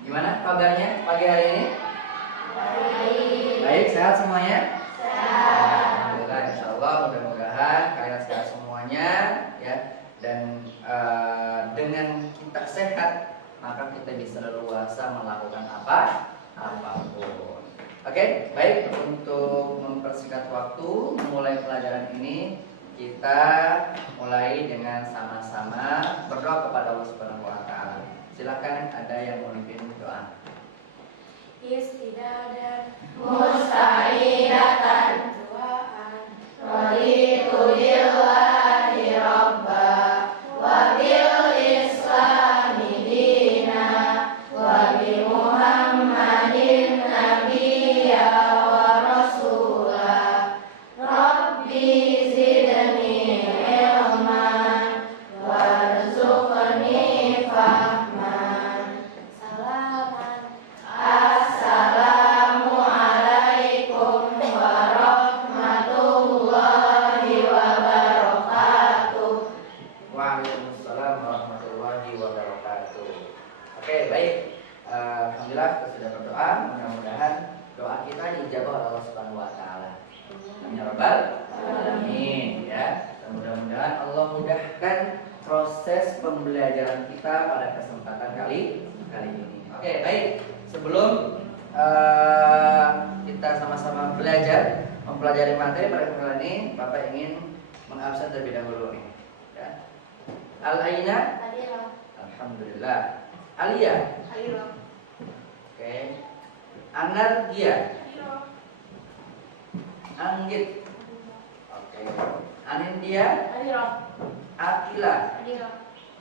Gimana kabarnya pagi hari ini? Baik, sehat semuanya? Alhamdulillah, insya Allah mudah-mudahan kalian sehat semuanya ya. Dan dengan kita sehat maka kita bisa leluasa melakukan apapun. Oke, baik, untuk mempersingkat waktu memulai pelajaran ini kita mulai dengan sama-sama berdoa kepada Allah Subhanahu wa taala. Silakan ada yang mau mimpin doa. Istidadan musta'idatan duaan raditu billahi rabba wa bil islami dina wa bi muhammadin nabiyya wa rasula rabbi zidni ilman warzuqni fahman. Salaman. Assalamualaikum warahmatullahi wabarakatuh. Waalaikumsalam warahmatullahi wabarakatuh. Oke, baik. Alhamdulillah kita sudah berdoa. Mudah-mudahan doa kita dijawab oleh Allah Subhanahu wa taala. Amin ya rabbal alamin ya. Dan mudah-mudahan Allah mudahkan proses pembelajaran kita pada kesempatan kali ini. Oke, baik. Sebelum kita sama-sama belajar mempelajari materi pada kesempatan ini, Bapak ingin mengabsen terlebih dahulu nih. Ya. Al-aina? Alhamdulillah. Alia? Oke. Anargia? Anggit? Oke. Anindia? Akila?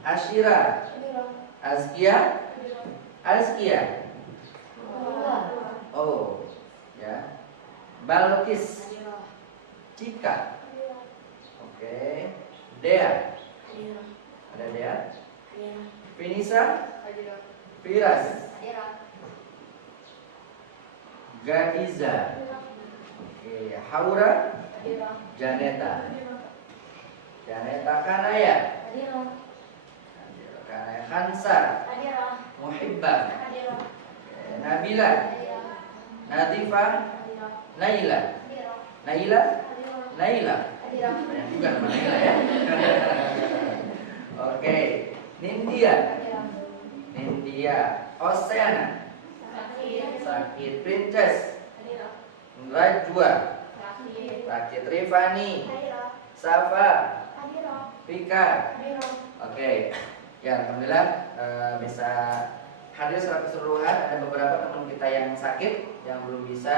Asyira? Azkia? Azkia? Oh, ya. Balkis? Cika? Oke. Dea? Ada Dea? Finisa? Firas? Gaiza? Oke. Haura? Janeta? Janeta Kanaya? Kanaya Hansar? Muhibbah? Nabila? Nadifa? Naila? Naila? Naila? Banyak juga nama Naila ya. Oke. Nindya? Nindya. Oceana? Sakit. Princess? Rajwa? Sakit. Rifani? Safa? Fika? Oke. Ya, alhamdulillah bisa hadir secara keseluruhan. Ada beberapa teman kita yang sakit, yang belum bisa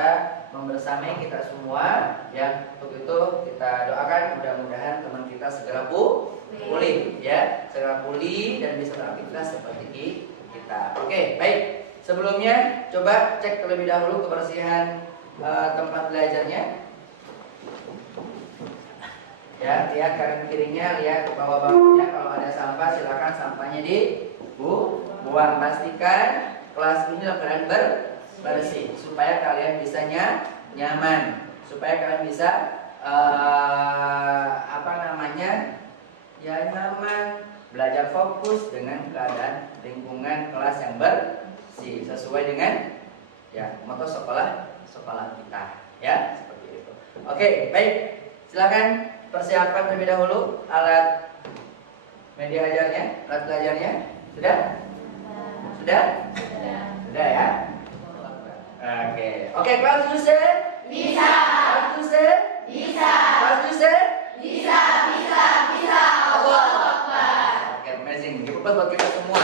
membersamai kita semua. Ya, untuk itu kita doakan mudah-mudahan teman kita segera pulih, ya, segera pulih dan bisa beraktivitas seperti kita. Oke, baik. Sebelumnya coba cek terlebih dahulu kebersihan tempat belajarnya. Ya, lihat kanan kirinya, lihat ke bawah-bawahnya. Kalau ada sampah silakan sampahnya buang. Pastikan kelas ini dalam keadaan bersih supaya kalian bisa nyaman, supaya kalian bisa nyaman, belajar fokus dengan keadaan lingkungan kelas yang bersih sesuai dengan moto sekolah kita, ya, seperti itu. Oke, baik. Silakan persiapan terlebih dahulu alat media ajarnya, alat belajarnya. Sudah? Sudah ya? Oke, kelas Duse? Bisa. Kelas Duse? Bisa. Kelas Duse? Bisa. Allahu Akbar. Oke, amazing. Hebat buat kita semua.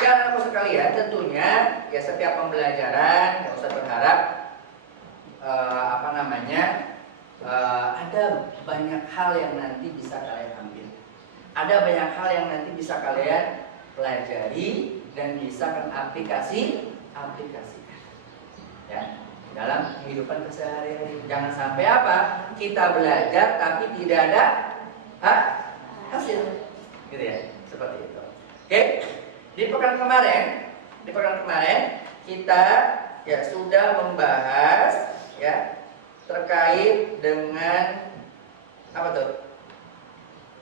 Ya, anak sekalian, tentunya ya setiap pembelajaran ya Ustaz berharap ada banyak hal yang nanti bisa kalian ambil. Ada banyak hal yang nanti bisa kalian pelajari dan bisa kan aplikasikan. Ya, dalam kehidupan keseharian. Jangan sampai kita belajar tapi tidak ada hasil. Gitu ya, seperti itu. Oke. Di pekan kemarin kita ya sudah membahas ya terkait dengan apa tuh?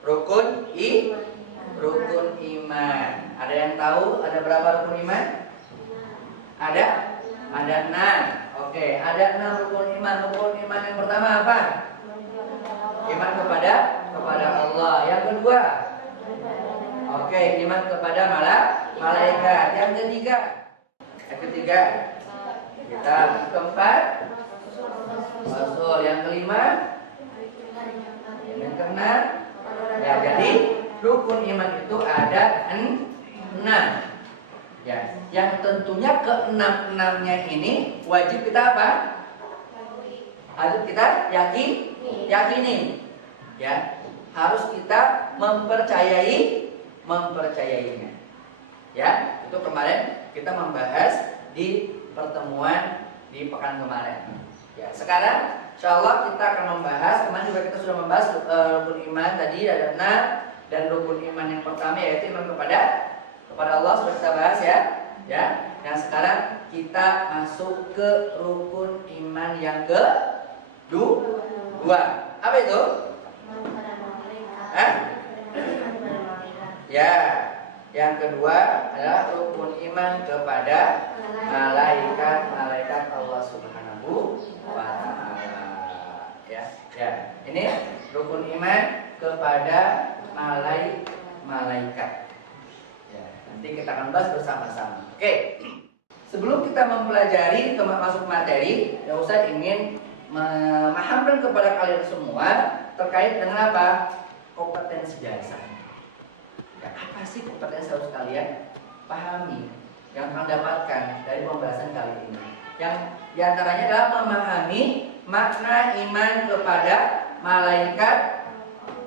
Rukun iman. Ada yang tahu tahu ada berapa rukun iman? Ada 6. Oke, ada 6 rukun iman. Rukun iman yang pertama apa? Iman kepada Allah. Yang kedua, oke, iman kepada malaikat. Yang ketiga, kitab. Keempat, Rasul. Yang kelima, yang keenam, ya, jadi rukun iman itu ada 6. Ya, yang tentunya ke-6-6-nya ini wajib kita apa? Harus kita yakini. Ya, harus kita mempercayainya. Ya, itu kemarin kita membahas di pertemuan di pekan kemarin. Ya, sekarang insyaallah kita akan membahas, kemarin juga kita sudah membahas rukun iman tadi ada 6, dan rukun iman yang pertama yaitu iman kepada Allah sudah kita bahas ya. Ya, yang sekarang kita masuk ke rukun iman yang kedua. Apa itu? Ya, yang kedua adalah rukun iman kepada malaikat Allah Subhanahu wa taala. Ya. Ini rukun iman kepada malaikat. Ya, nanti kita akan bahas bersama-sama. Oke. Sebelum kita mempelajari masuk materi, ya Ustaz ingin memahamkan kepada kalian semua terkait dengan apa? Kompetensi dasar. Ya, apa sih kompetensi harus kalian pahami yang akan dapatkan dari pembahasan kali ini? Yang diantaranya adalah memahami makna iman kepada malaikat.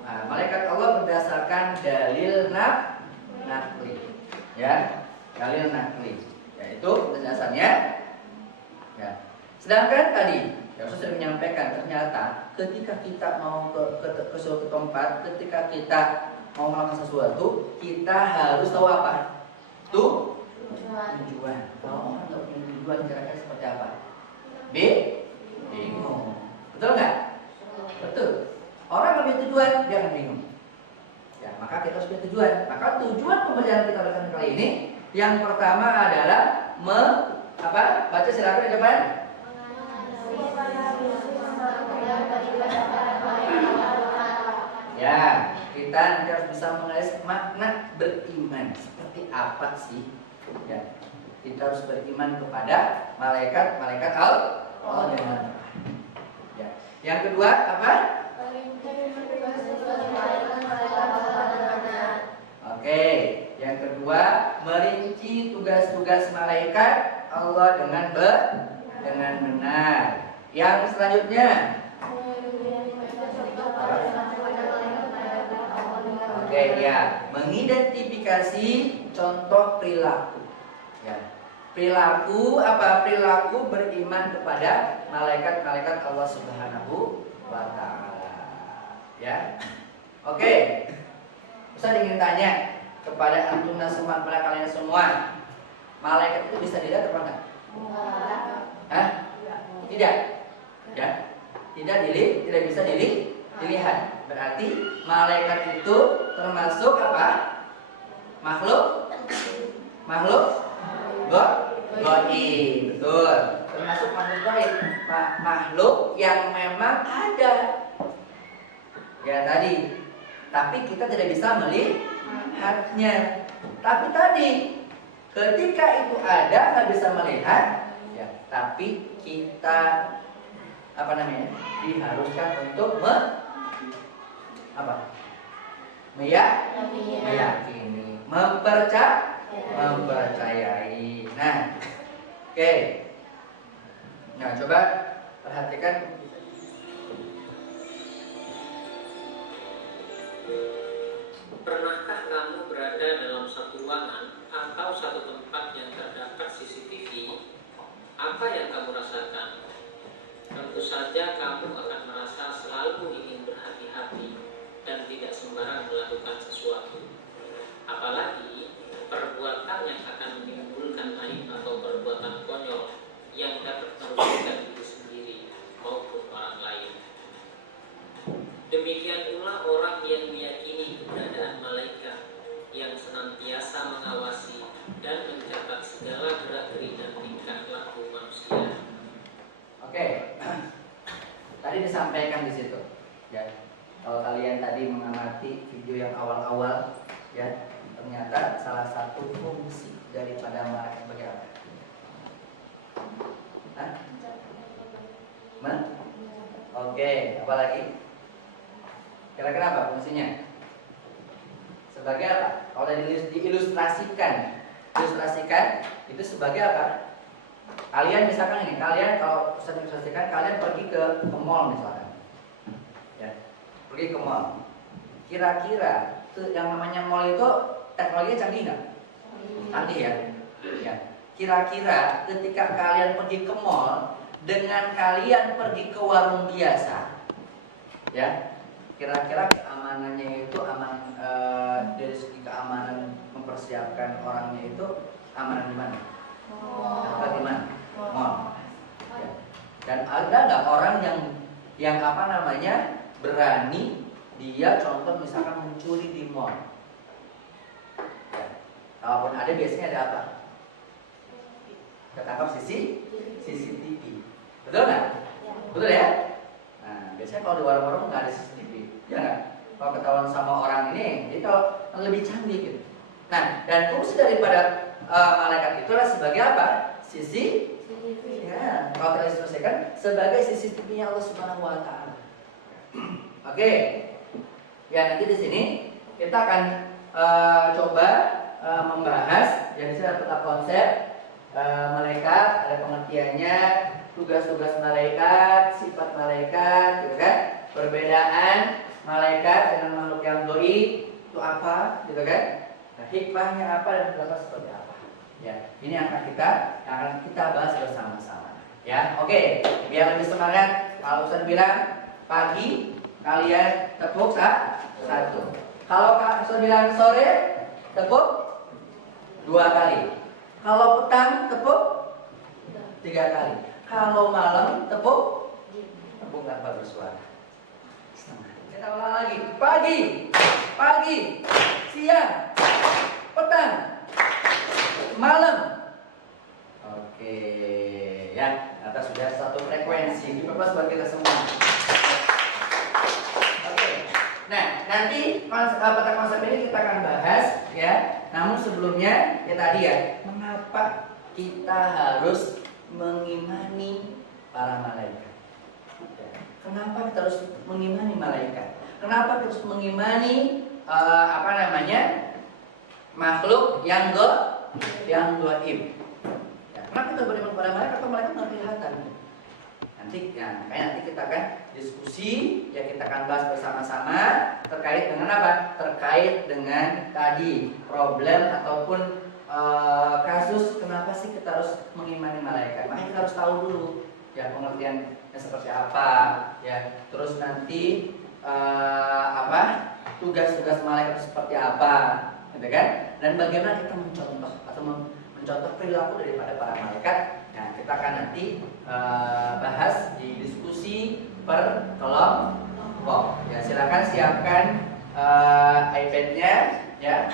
Nah, malaikat Allah berdasarkan dalil nakli. Ya, dalil nakli. Yaitu penjelasannya. Ya. Sedangkan tadi yang saya sudah menyampaikan, ternyata ketika kita mau ke suatu tempat, ketika kita mau melakukan sesuatu, kita harus tahu apa? Tujuan. Kalau orang nggak punya tujuan, kira-kira seperti apa? Bingung. Betul nggak? Betul. Orang nggak punya tujuan, dia akan bingung. Ya, maka kita harus punya tujuan. Maka tujuan pembelajaran kita kali ini, yang pertama adalah baca silakan di depan. Ya, kita nanti harus bisa mengalis makna beriman seperti apa sih? Ya, kita harus beriman kepada malaikat Allah dengan ya. Yang kedua apa? Oke, yang kedua merinci tugas-tugas malaikat Allah dengan benar. Yang selanjutnya, oke ya, mengidentifikasi contoh perilaku. Ya, perilaku apa? Perilaku beriman kepada malaikat Allah Subhanahu wa taala. Ya. Oke. Ustaz ingin tanya kepada antum semua, kepada kalian semua. Malaikat itu bisa dilihat apa enggak? Hah? Tidak. Ya. Tidak bisa dilihat. Berarti malaikat itu termasuk apa? Makhluk gaib. Betul. Termasuk makhluk gaib. Makhluk yang memang ada. Ya tadi. Tapi kita tidak bisa melihatnya. Tapi tadi ketika itu ada nggak bisa melihat, ya. Tapi kita diharuskan untuk meyakini, mempercayai. Nah, oke. Nah, coba perhatikan. Pernahkah kamu berada dalam satu ruangan atau satu tempat yang terdapat CCTV? Apa yang kamu rasakan? Tentu saja kamu akan merasa selalu ingin berhati-hati dan tidak sembarang melakukan sesuatu. Apalagi perbuatan yang akan menimbulkan aib atau perbuatan konyol yang dapat merugikan diri sendiri maupun orang lain. Demikian pula orang yang meyakini keberadaan malaikat yang senantiasa mengawasi sampaikan di situ. Ya, kalau kalian tadi mengamati video yang awal-awal, ya, ternyata salah satu fungsi daripada malaikat sebagai apa? Hah? Oke, apa lagi? Kira-kira apa fungsinya? Sebagai apa? Kalau diilustrasikan itu sebagai apa? Kalian misalkan ini, kalian kalau Ustaz ilustrasikan, kalian pergi ke mall misalkan, ya, pergi ke mall. Kira-kira yang namanya mall itu teknologinya canggih nggak? Canggih ya. Ya. Kira-kira ketika kalian pergi ke mall dengan kalian pergi ke warung biasa, ya, kira-kira keamanannya itu aman, dari segi keamanan mempersiapkan orangnya itu amanan di mana? Atau di mana? Mall. Ya. Dan ada nggak orang yang apa namanya berani dia contoh misalkan mencuri di mall? Ya. Kalaupun ada biasanya ada apa? Ketangkap CCTV. Betul nggak? Betul ya? Nah, biasanya kalau di warung-warung nggak ada CCTV, ya nggak? Kalau ketahuan sama orang ini, jadi kalau lebih canggih gitu. Nah, dan fungsi daripada malaikat itulah sebagai apa? Ya, kalau tadi selesaikan sebagai CCTV-nya Allah Subhanahu Wa Taala. Oke, ya nanti di sini kita akan coba membahas. Jadi saya dapat konsep malaikat, ada pengertiannya, tugas-tugas malaikat, sifat malaikat, gitu kan? Perbedaan malaikat dengan makhluk yang gaib itu apa, gitu kan? Nah, hikmahnya apa dan berapa seperti apa? Ya, ini yang akan kita bahas bersama-sama. Ya, oke. Biar lebih semangat, kalau Ustaz bilang pagi kalian tepuk satu. Kalau Ustaz bilang sore tepuk 2 kali. Kalau petang tepuk 3 kali. Kalau malam tepuk tanpa bersuara. Kita ulang lagi. Pagi, siang, petang, malam. Oke, ya. Atas sudah satu frekuensi. Diperluas buat kita semua. Oke. Nah, nanti konsep ini kita akan bahas, ya. Namun sebelumnya, ya tadi ya, mengapa kita harus mengimani para malaikat? Kenapa kita harus mengimani malaikat? Kenapa kita harus mengimani makhluk yang gaib? Ya, kenapa kita beriman kepada malaikat? Karena malaikat nggak kelihatan. Nanti kita akan diskusi, ya kita akan bahas bersama-sama terkait dengan apa? Terkait dengan tadi problem ataupun kasus kenapa sih kita harus mengimani malaikat? Makanya kita harus tahu dulu ya pengertiannya seperti apa, ya. Terus nanti tugas-tugas malaikat seperti apa, gitu kan? Dan bagaimana kita mencontoh atau mencontoh perilaku daripada para malaikat. Nah, kita akan nanti bahas di diskusi per kelompok. Ya, silakan siapkan iPad-nya, ya.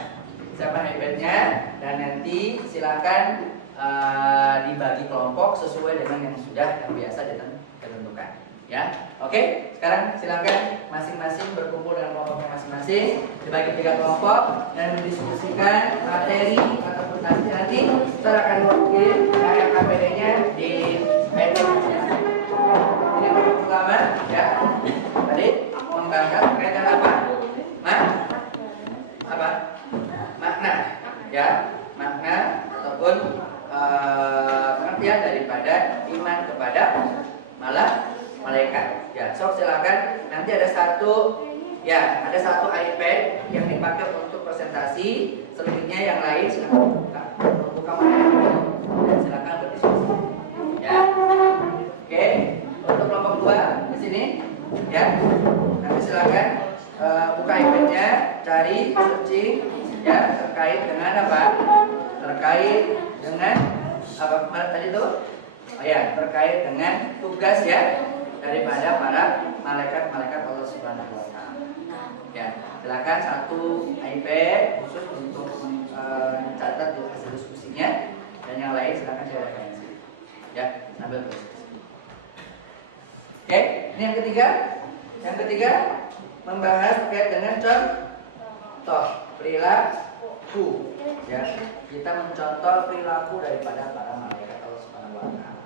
Siapkan iPad-nya dan nanti silakan dibagi kelompok sesuai dengan yang biasa ditentukan. Ya, oke. Sekarang silakan masing-masing berkumpul dengan kelompoknya masing-masing, dibagi 3 kelompok dan mendiskusikan materi ataupun nanti kita akan kirim KPD-nya di iPad masing-masing. Ini kelompok pertama, ya. Tadi membahas terkait dengan apa? Makna, ya, makna ataupun pengertian daripada iman kepada malaikat. Ya, silakan. Nanti ada satu iPad yang dipakai untuk presentasi. Selebihnya yang lain silakan buka materi dan silakan berdiskusi. Ya, oke. Untuk kelompok 2 di sini, ya. Nanti silakan buka iPad-nya, cari searching, ya, terkait dengan apa? Terkait dengan apa tadi itu? Oh ya, terkait dengan tugas ya daripada para malaikat Allah Subhanahu Wa Taala. Ya, silakan satu iPad khusus untuk mencatat hasil diskusinya dan yang lain silakan share referensi. Ya, sambil berdiskusi. Oke, ini yang ketiga. Yang ketiga membahas terkait dengan contoh perilaku. Ya, kita mencontoh perilaku daripada para malaikat Allah Subhanahu wa taala.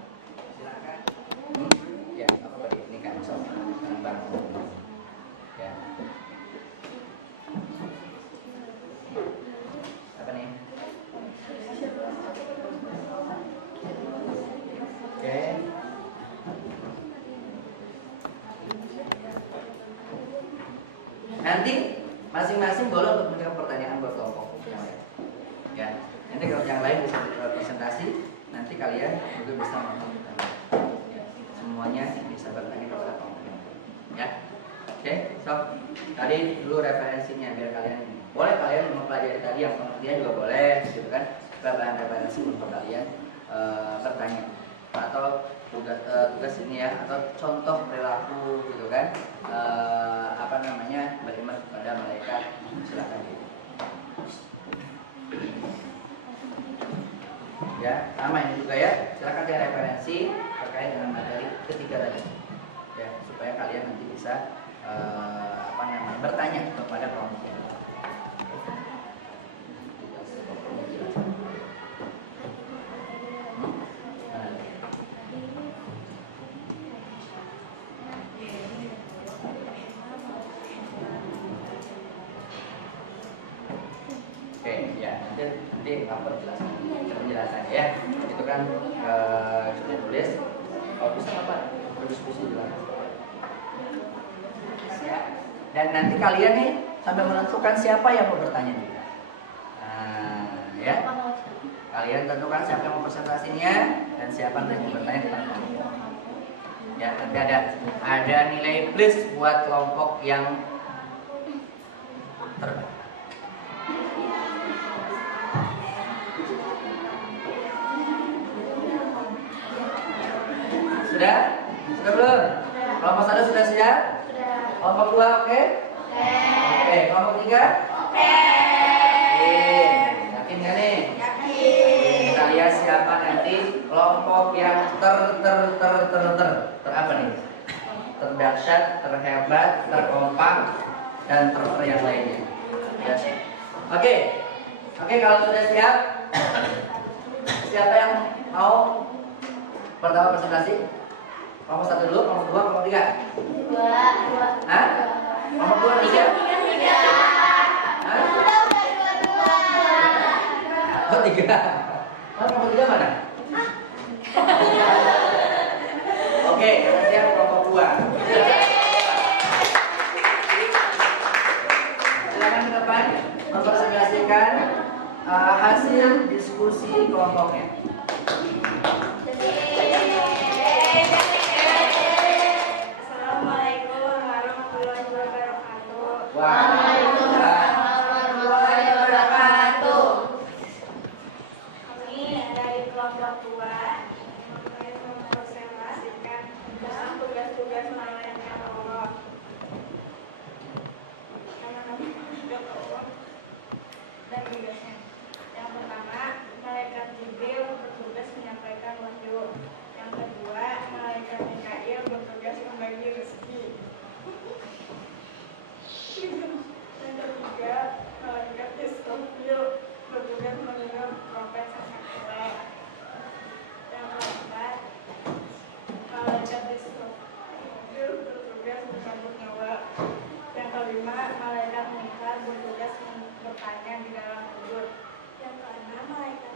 Silakan. Ya, apa tadi? Ini kan Bang. Ya. Apa nih? Oke. Nanti masing-masing boleh untuk menjawab pertanyaan buat kelompok yang lain. Ya, nanti kalau yang lain bisa presentasi, nanti kalian juga bisa menonton. Ya, semuanya bisa bertanya kepada kelompok. Ya, oke. So tadi dulu referensinya biar kalian boleh kalian mempelajari tadi yang pengertian juga boleh, gitu kan? Bahan referensi untuk kalian bertanya atau tugas ini ya, atau contoh perilaku gitu kan, beriman kepada malaikat. Silakan ya, sama ini juga ya, silakan cari referensi terkait dengan materi ketiga tadi ya, supaya kalian nanti bisa bertanya kepada kelompok yang lain. Nanti apa penjelasannya ya, itu kan sudah tulis. Kalau bisa apa berdiskusi jelas. Dan nanti kalian nih sambil menentukan siapa yang mau bertanya juga. Ya, kalian tentukan siapa yang mau presentasinya dan siapa yang mau bertanya tentang kelompok. Ya, nanti ada nilai plus buat kelompok yang terbaik. Sudah? Sudah belum? Kelompok 1 sudah siap? Sudah. Kelompok 2 oke? Oke. Kelompok 3? Oke. Yakin gak nih? Yakin. Kita lihat siapa nanti kelompok yang apa nih? Terdahsyat, terhebat, terkompak, dan yang lainnya. Ya. Oke, kalau sudah siap, siapa yang mau pertama presentasi? Kelompok 1 dulu, kelompok 2, kelompok 3. Dua. Hah? Kelompok 2, 3? Hah? Oh, 3. Oh, kelompok 3 mana? Oke, siap kelompok 2. Silakan ke depan mempresentasikan hasil diskusi kelompoknya. Assalamualaikum warahmatullahi wabarakatuh. Waalaikumsalam warahmatullahi wabarakatuh. Kami dari kelompok 2 mempresentasikan tentang tugas-tugas malaikat Allah. Dan tugasnya. Yang pertama, malaikat Jibril bertugas menyampaikan wahyu. Yang kedua, malaikat Mikail bertugas membagi rezeki. Yang ketiga, malaikat Israfil bertugas mendengar trompet sangkakala. Yang keempat, malaikat Israfil bertugas mencabut nyawa. Yang kelima, malaikat Munkar bertugas bertanya di dalam kubur. Yang keenam, malaikat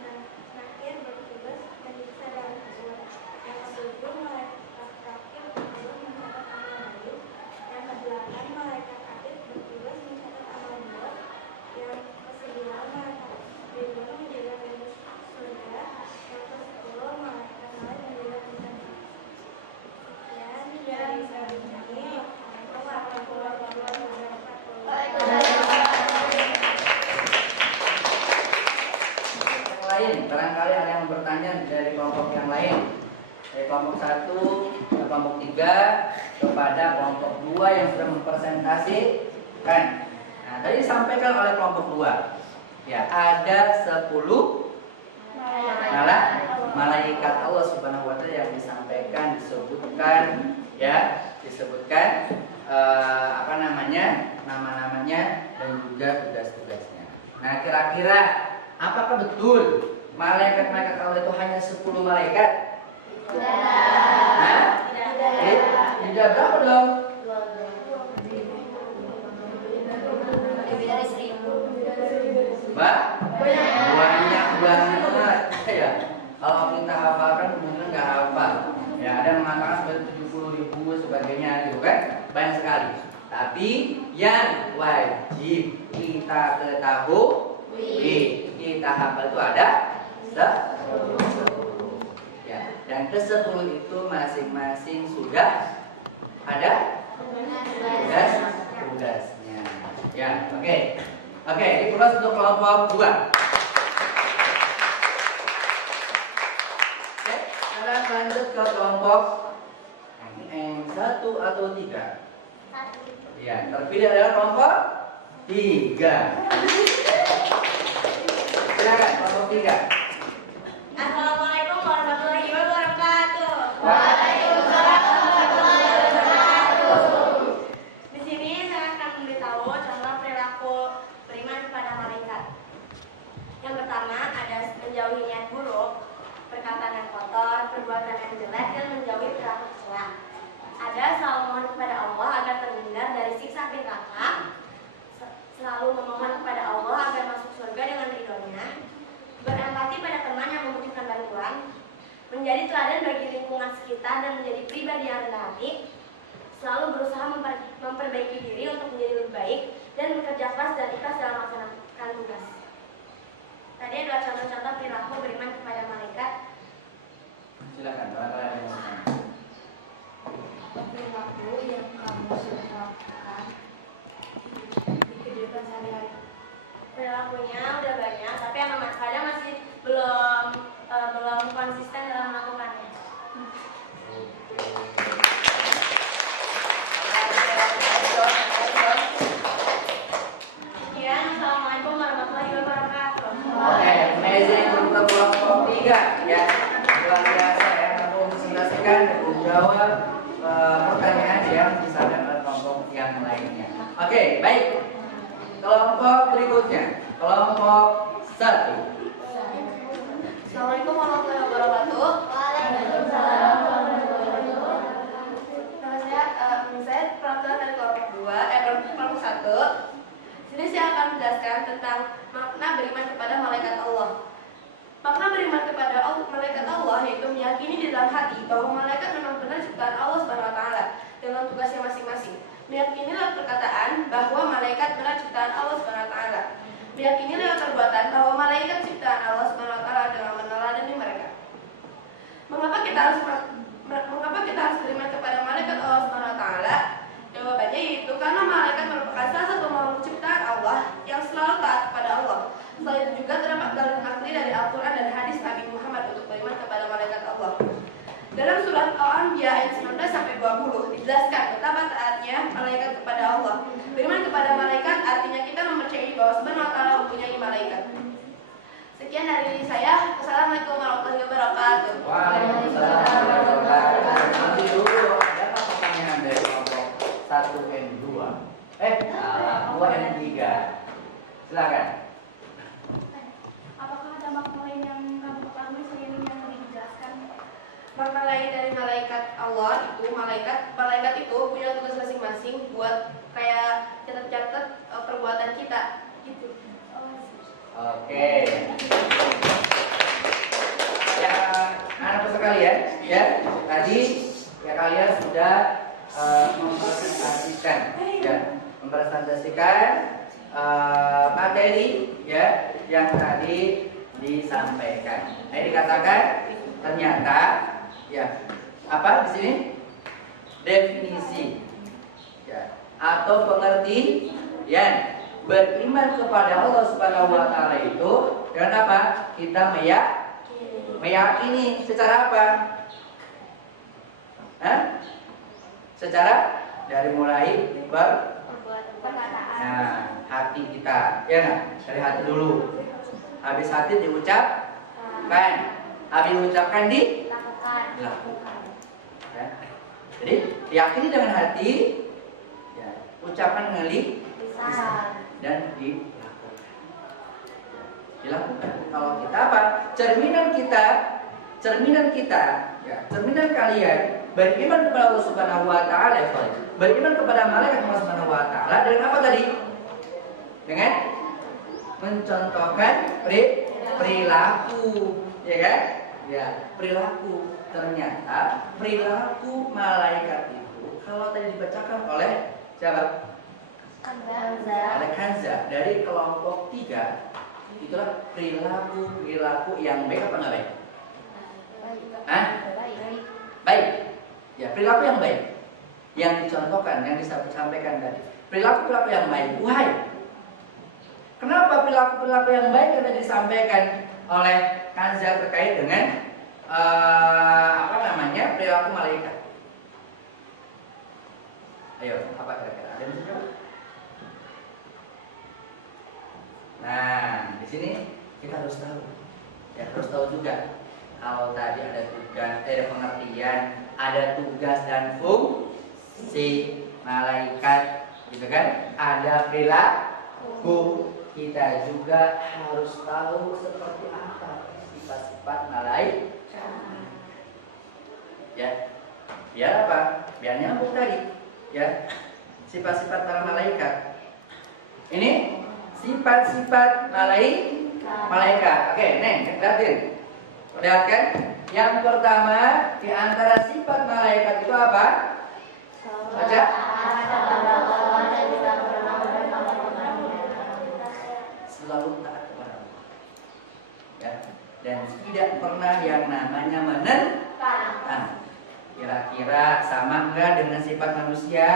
Nakir bertugas menyiksa dalam kubur. Yang ketujuh, malaikat Rakib bertugas mencatat amal baik. Yang kedelapan, malaikat Atid bertugas mencatat amal buruk. Yang kesembilan, malaikat Jibril menjaga pintu surga. Yang kesepuluh, malaikat Malik menjaga pintu neraka. Sekian dari saya ini. Warahmatullahi wabarakatuh. Lain, barangkali ada yang bertanya dari kelompok yang lain, dari kelompok 1 ke kelompok 3 kepada kelompok 2 yang sudah mempresentasikan. Nah, tadi disampaikan oleh kelompok 2 ya, ada 10 malaikat Allah Subhanahu wa taala yang disampaikan, disebutkan ya disebutkan nama-namanya dan juga tugas-tugasnya. Nah, kira-kira apakah betul malaikat-malaikat Allah itu hanya 10 malaikat? Hah? Tidak berapa dong? Mbak? Banyak banget ya. Kalau kita hafalkan mungkin nggak hafal. Ya, ada yang mengatakan sebanyak 70.000 sebagainya gitu kan. Banyak sekali. Tapi yang wajib kita ketahui, kita hafal itu ada 10. Ya, dan ke-10 itu masing-masing sudah ada tugasnya. Ya, oke. Oke, diulas untuk kelompok 2. Oke, sekarang lanjut ke kelompok yang 1 atau 3. Ya, terpilih adalah kelompok 3. Silakan kelompok 3. Assalamualaikum warahmatullahi wabarakatuh. Waalaikumsalam warahmatullahi wabarakatuh. Di sini saya akan memberitahu contoh perilaku beriman kepada malaikat. Yang pertama ada menjauhi niat buruk, perkataan yang kotor, perbuatan yang jelek, dan menjauhi perilaku tercela. Ada selalu memohon kepada Allah agar terhindar dari siksa api neraka, selalu memohon kepada Allah agar masuk surga dengan ridhonya, berempati pada teman yang membutuhkan bantuan, menjadi teladan bagi lingkungan sekitar dan menjadi pribadi yang rendah hati, selalu berusaha memperbaiki diri untuk menjadi lebih baik, dan bekerja keras dan ikhlas dalam melaksanakan tugas. Tadi adalah contoh-contoh perilaku beriman kepada malaikat. Silakan teman-teman yang mau. Perilaku yang kamu sudah lakukan di kehidupan sehari-hari. Perilakunya udah banyak, tapi yang kadang masih belum konsisten dalam melakukannya. Sekian, assalamualaikum warahmatullahi wabarakatuh. Oke, amazing untuk kelompok 3 ya. Luar biasa ya, aku presentasikan dan menjawab pertanyaan yang disampaikan oleh kelompok yang lainnya. Oke, baik. Kelompok berikutnya, kelompok 1. Assalamualaikum warahmatullahi wabarakatuh. Waalaikumsalam. Nama saya perwakilan dari kelompok 2, kelompok 1. Sini saya akan menjelaskan tentang makna beriman kepada malaikat Allah. Makna beriman kepada malaikat Allah yaitu meyakini di dalam hati bahwa malaikat memang benar ciptaan Allah SWT dengan tugasnya masing-masing. Meyakini lewat perkataan bahwa malaikat benar ciptaan Allah SWT. Meyakini lewat perbuatan bahwa malaikat ciptaan Allah SWT dengan meneladani mereka. Mengapa kita harus beriman kepada malaikat Allah SWT? Jawabannya yaitu karena malaikat merupakan salah satu makhluk ciptaan Allah yang selalu taat kepada Allah. Selain itu juga terdapat dalil asli dari Al-Quran dan hadis Nabi Muhammad untuk beriman kepada malaikat Allah. Dalam surat Al-Anbiya ayat 19-20 dijelaskan betapa taatnya malaikat kepada Allah. Beriman kepada malaikat artinya kita mempercayai bahwa Subhanahu wa Ta'ala mempunyai malaikat. Sekian dari saya. Wassalamualaikum warahmatullahi wabarakatuh. Waalaikumsalam warahmatullahi wabarakatuh. Nanti dulu ada apa pertanyaan dari kelompok 1 dan 2? Salah, 2 dan 3. Silakan. Apakah ada makna lain yang kamu ketahui selain yang tadi dijelaskan? Makna lain dari malaikat Allah itu malaikat itu punya tugas masing-masing buat kayak catat-catat perbuatan kita gitu. Oke. Ya, anak sekalian, ya tadi ya kalian sudah mempresentasikan materi ya yang tadi disampaikan. Nah, dikatakan ternyata ya apa di sini definisi ya atau pengertian beriman kepada Allah Subhanahu wa Ta'ala itu dengan apa? Kita meyakini secara apa? Secara dari mulai hati kita, ya nggak? Dari hati dulu. Habis hati diucapkan, habis diucapkan dilakukan. Ya. Jadi diyakini dengan hati, ya, ucapan dengan lisan dan dilakukan. Kalau kita apa? Cerminan kalian beriman kepada Allah Subhanahu wa taala, beriman kepada malaikat Allah Subhanahu wa taala dengan apa tadi? Dengan mencontohkan perilaku, ya kan? Ya, perilaku. Ternyata perilaku malaikat itu kalau tadi dibacakan oleh siapa? Oleh Hamzah dari kelompok 3, itulah perilaku yang baik apa nggak baik? Baik. Ya, perilaku yang baik. Yang dicontohkan, yang disampaikan tadi. Perilaku yang baik. Wahai. Kenapa perilaku yang baik yang tadi disampaikan oleh Hamzah terkait dengan perilaku malaikat? Ayo, apa kira-kira? Ada yang bisa jawab? Nah, di sini kita harus tahu. Ya, harus tahu juga. Kalau tadi ada pengertian, ada tugas dan fungsi malaikat, gitu kan? Ada perilaku. Kita juga harus tahu seperti apa sifat-sifat malaikat. Ya, biar apa? Biar nyambung tadi. Ya, sifat-sifat para malaikat. Ini sifat-sifat malaikat. Oke, Neng, lihatin. Perlihatkan. Yang pertama di antara sifat malaikat itu apa? Baca. Selalu taat kepada Allah. Ya. Dan tidak pernah yang namanya menentang. Kira-kira sama enggak dengan sifat manusia?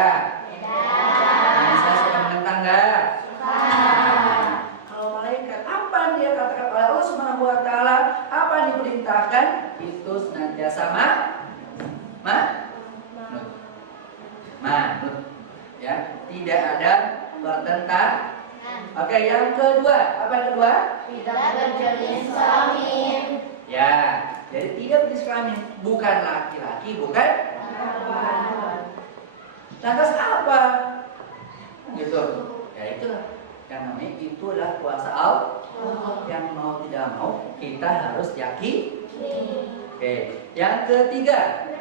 Manusia suka menentang enggak? Kalau malaikat, apa yang dia katakan oleh Allah Subhanahu wa taala, apa yang diperintahkan itu senantiasa manut. Ya, tidak ada bertentang. Oke, yang kedua, apa yang kedua? Tidak berjenis kelamin. Ya, jadi tidak berjenis kelamin, bukan laki-laki, bukan perempuan. Lantas apa? Gitu. Ya itulah yang namanya itulah kuasa Allah. Yang mau tidak mau kita harus yakini. Oke, yang ketiga.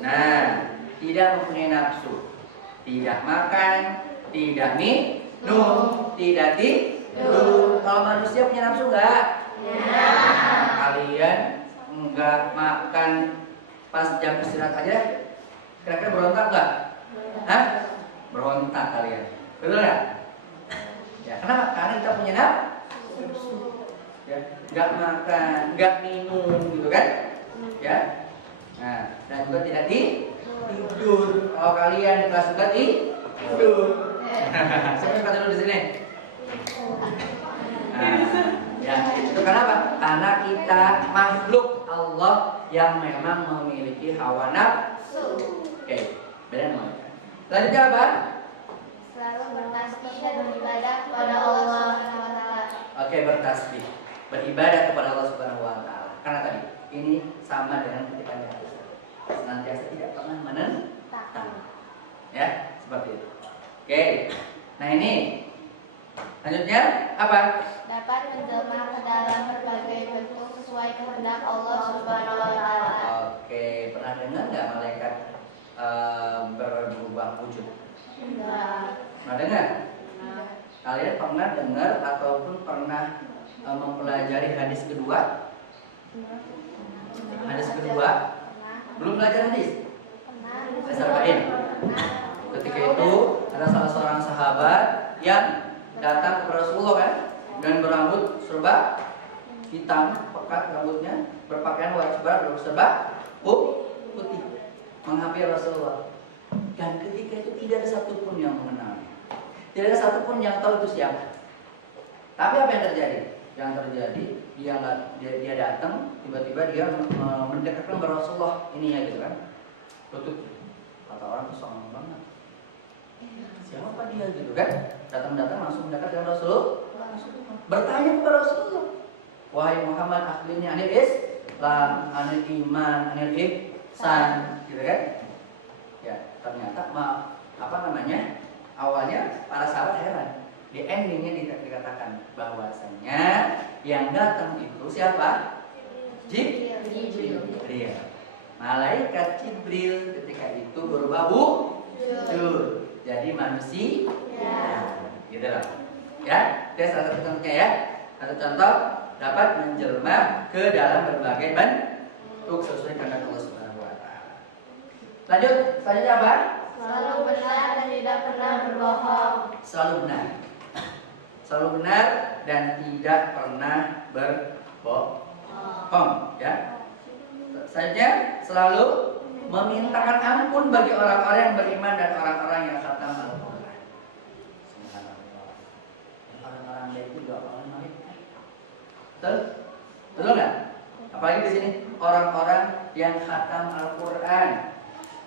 Nah, tidak mempunyai nafsu, tidak makan, tidak minum, tidak tidur. Kalau manusia punya nafsu enggak? Ya. Kalian enggak makan pas jam istirahat aja, kira-kira berontak enggak? Hah? Berontak kalian. Betul enggak? Ya, kenapa? Karena kita punya nafsu. Ya, enggak makan, enggak minum gitu kan? Ya. Nah, dan juga tidak tidur. Kalau kalian enggak suka tidur. Saya suka tidur di sini. Nah, ya, itu kenapa? Karena kita makhluk Allah yang memang memiliki hawa nafsu. Oke, beda dengan mereka. Selanjutnya apa? Selalu bertasbih dan beribadah kepada Allah Subhanahu wa taala. Oke, bertasbih, beribadah kepada Allah Subhanahu wa taala. Karena tadi ini sama dengan ketika di atas. Senantiasa tidak pernah menentang. Ya, seperti itu. Oke. Nah, ini selanjutnya apa? Dapat menjelma ke dalam berbagai bentuk sesuai kehendak Allah Subhanahu wa taala. Oke, pernah dengar nggak malaikat berubah wujud? Pernah dengar? Kalian pernah dengar ataupun pernah mempelajari hadis kedua? Hadis kedua? Belum belajar hadis? Dasar kain. Ketika itu ada salah seorang sahabat yang datang ke Rasulullah kan, dan berambut serba hitam, pekat rambutnya, berpakaian serba putih, menghampiri Rasulullah. Dan ketika itu tidak ada satupun yang mengenalnya, tidak ada satupun yang tahu itu siapa. Tapi apa yang terjadi? Yang terjadi dia datang, tiba-tiba dia mendekatkan ke Rasulullah ini ya gitu kan, lutut. Kata orang tuh sombong banget. Siapa dia gitu kan? Datang langsung mendekat dengan Rasulullah. Bertanya kepada Rasulullah, wahai Muhammad, akhirnya anil lam, anil iman, anil ihsan, gitu kan? Ya, ternyata awalnya para sahabat heran. Di endingnya dikatakan bahwasanya yang datang itu siapa? Jibril. Malaikat Jibril ketika itu berubah wujud jadi manusia. Gitu loh. Ya, itu salah satu contohnya ya. Satu contoh dapat menjelma ke dalam berbagai bentuk sesuai kehendak Allah Subhanahu wa taala. Lanjut, selanjutnya apa? Selalu benar dan tidak pernah berbohong. Selalu benar. Selalu benar dan tidak pernah berbohong, ya. Selanjutnya selalu memintakan ampun bagi orang-orang yang beriman dan orang-orang yang khatam Al-Qur'an. Subhanallah. Orang-orang baik juga orang malaikat. Betul? Betul nggak? Apalagi di sini orang-orang yang khatam Al-Qur'an.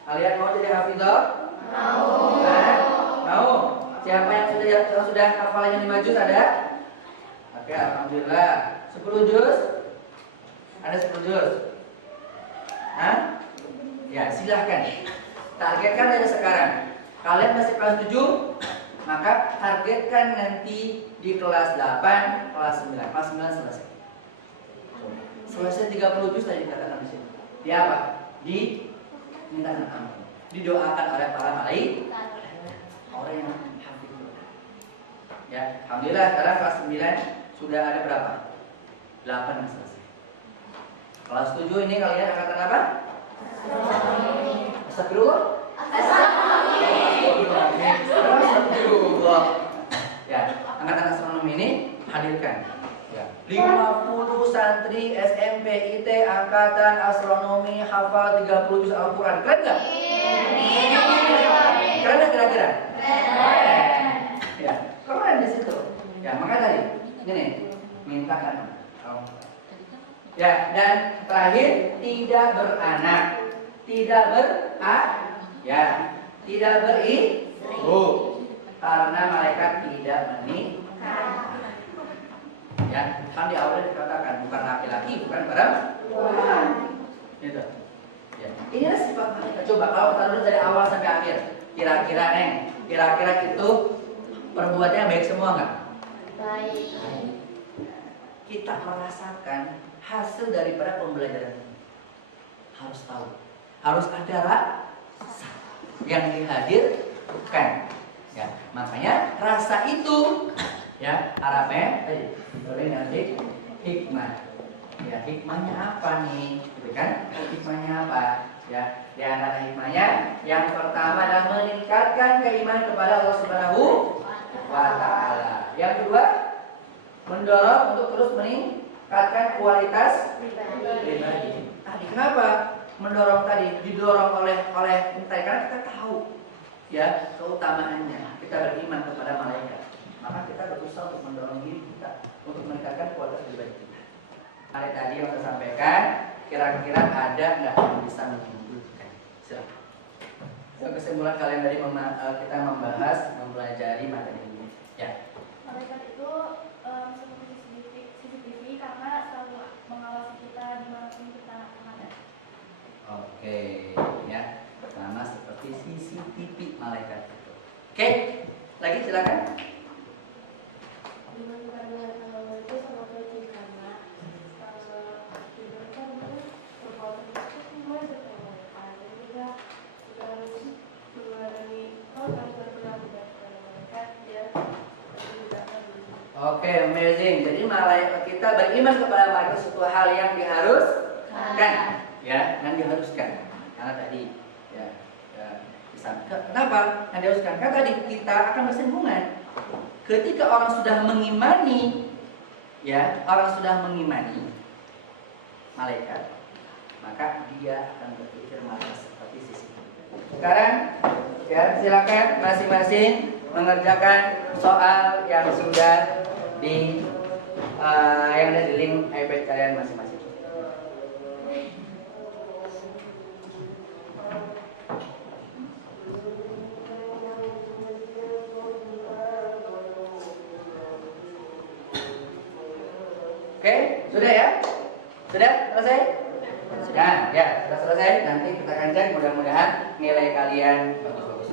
Kalian mau jadi hafizah? Mau. Mau. Siapa yang sudah hafalannya 5 juz ada? Oke, alhamdulillah. 10 juz? Ada 10 juz? Hah? Ya, silahkan. Targetkan aja sekarang. Kalian masih kelas 7, maka targetkan nanti di kelas 8, kelas 9. Kelas 9 selesai. Selesai 30 juz tadi katakan di sini. Di apa? Di mintakan ampun. Didoakan oleh para malaikat. Orang yang hafid. Ya, alhamdulillah sekarang kelas 9 sudah ada berapa? 8 yang selesai. Kelas 7 ini kalian angkatan apa? Astagfirullah. Astagfirullah. Ya, angkatan astronomi ini hadirkan. Ya. 50 santri SMP IT angkatan astronomi hafal 30 juz Al-Qur'an. Keren enggak? Keren enggak kira-kira? Keren. Ya, keren di situ. Ya, maka tadi gini, mintakan. Ya, dan terakhir tidak beranak, tidak tidak beribu, karena malaikat tidak menikah. Ya, kan di awal dikatakan bukan laki-laki, bukan perempuan. Gitu. Ya. Inilah sifat malaikat. Coba kalau kita dulu dari awal sampai akhir, kira-kira itu perbuatannya baik semua nggak? Baik. Kita merasakan hasil daripada pembelajaran ini. Harus tahu, harus ada rasa yang dihadirkan. Ya, makanya rasa itu, ya, Arabnya tadi boleh nanti hikmah. Ya, hikmahnya apa nih? Gitu kan? Hikmahnya apa? Ya, di antara hikmahnya yang pertama adalah meningkatkan keimanan kepada Allah Subhanahu wa taala. Yang kedua, mendorong untuk terus meningkatkan kualitas pribadi. Tadi kenapa mendorong tadi? Didorong oleh karena kita tahu ya keutamaannya. Kita beriman kepada malaikat. Maka kita berusaha untuk mendorong diri kita untuk meningkatkan kualitas pribadi kita. Hari tadi yang saya sampaikan, kira-kira ada nggak yang bisa menunjukkan? Silakan. Kesimpulan kalian dari kita membahas, mempelajari materi ini. Ya. Malaikat itu seperti CCTV karena selalu mengawasi kita dimanapun kita ada. Oke, ya. Sama seperti CCTV malaikat itu. Oke, lagi silakan. Dibandingkan dengan agama itu sangat wajib karena diberikan perbuatan itu semua sesuai mereka. Jadi kita harus mengurangi orang yang pernah kepada malaikat dia tidak akan. Oke, amazing. Jadi malaikat kita beriman kepada malaikat suatu hal yang diharuskan, ya, yang diharuskan. Karena tadi, ya, kenapa yang diharuskan? Karena tadi kita akan bersinggungan. Ketika orang sudah mengimani, ya, orang sudah mengimani malaikat, maka dia akan berpikir malaikat seperti sisi. Sekarang, ya, silakan masing-masing mengerjakan soal yang sudah yang ada di link iPad kalian masing-masing. Oke, sudah ya? Sudah selesai? Nah, ya, sudah selesai. Nanti kita akan cek, mudah-mudahan nilai kalian bagus-bagus.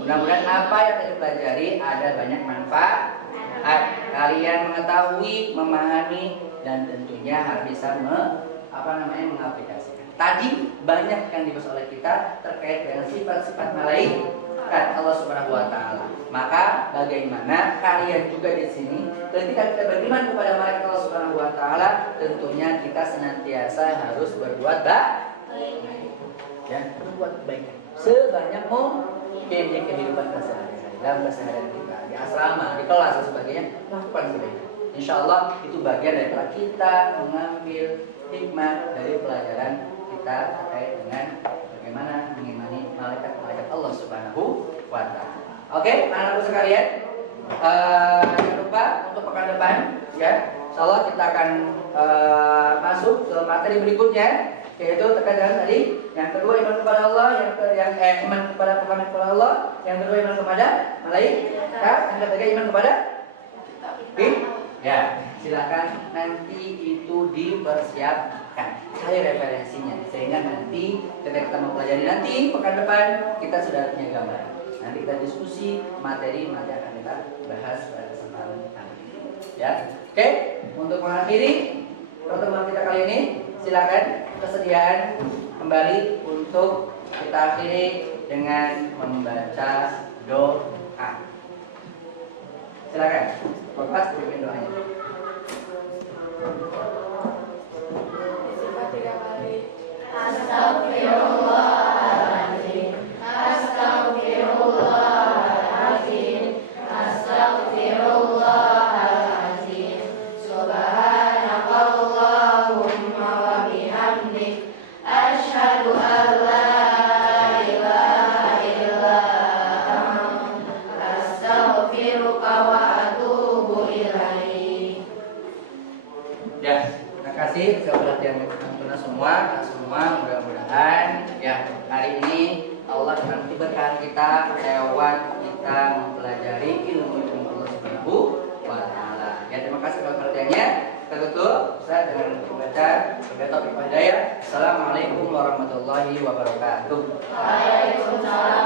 Mudah-mudahan apa yang kita pelajari ada banyak manfaat. Kalian mengetahui, memahami, dan tentunya harus bisa mengaplikasikan. Tadi banyak yang dibahas oleh kita terkait dengan sifat-sifat malaikat Allah Subhanahu wa taala. Maka bagaimana kalian juga di sini ketika kita beriman kepada malaikat Allah Subhanahu wa taala, tentunya kita senantiasa harus berbuat baik. Ya, berbuat baik sebanyak mungkin di kehidupan sehari-hari, dalam keseharian kita, di asrama, di kelas dan sebagainya, lakukan kebaikan. Insya Allah itu bagian daripada kita mengambil hikmah dari pelajaran kita terkait dengan bagaimana mengimani malaikat-malaikat Allah Subhanahu wa taala. Oke, anak-anakku sekalian, jangan lupa untuk pekan depan, ya, insya Allah kita akan masuk ke materi berikutnya, yaitu terkait dengan tadi yang kedua iman kepada Allah, iman kepada Tuhan kepada Allah, yang kedua iman kepada malaikat, yang ketiga iman kepada ya, silakan nanti itu dipersiapkan, cari referensinya sehingga nanti ketika kita mempelajari nanti pekan depan kita sudah punya gambar. Nanti kita diskusi materi akan kita bahas pada kesempatan nanti. Ya, oke. Untuk mengakhiri pertemuan kita kali ini, silakan kesediaan kembali untuk kita akhiri dengan membaca doa. Silakan. Bapak pimpin doanya. Astagfirullahaladzim, astagfirullahaladzim, astagfirullahaladzim. Subhanakallahumma wa bihamdik, asyhadu an la ilaha illa anta, astaghfiruka wa atubu ilaik. Ya, terima kasih sahabat yang sempurna semua mudah-mudahan ya hari ini Allah akan berkahi kita lewat kita mempelajari ilmu Allah Subhanahu wa taala. Ya, terima kasih atas perhatiannya. Kita tutup saya dengan membaca topik hidayah. Assalamualaikum warahmatullahi wabarakatuh. Waalaikumsalam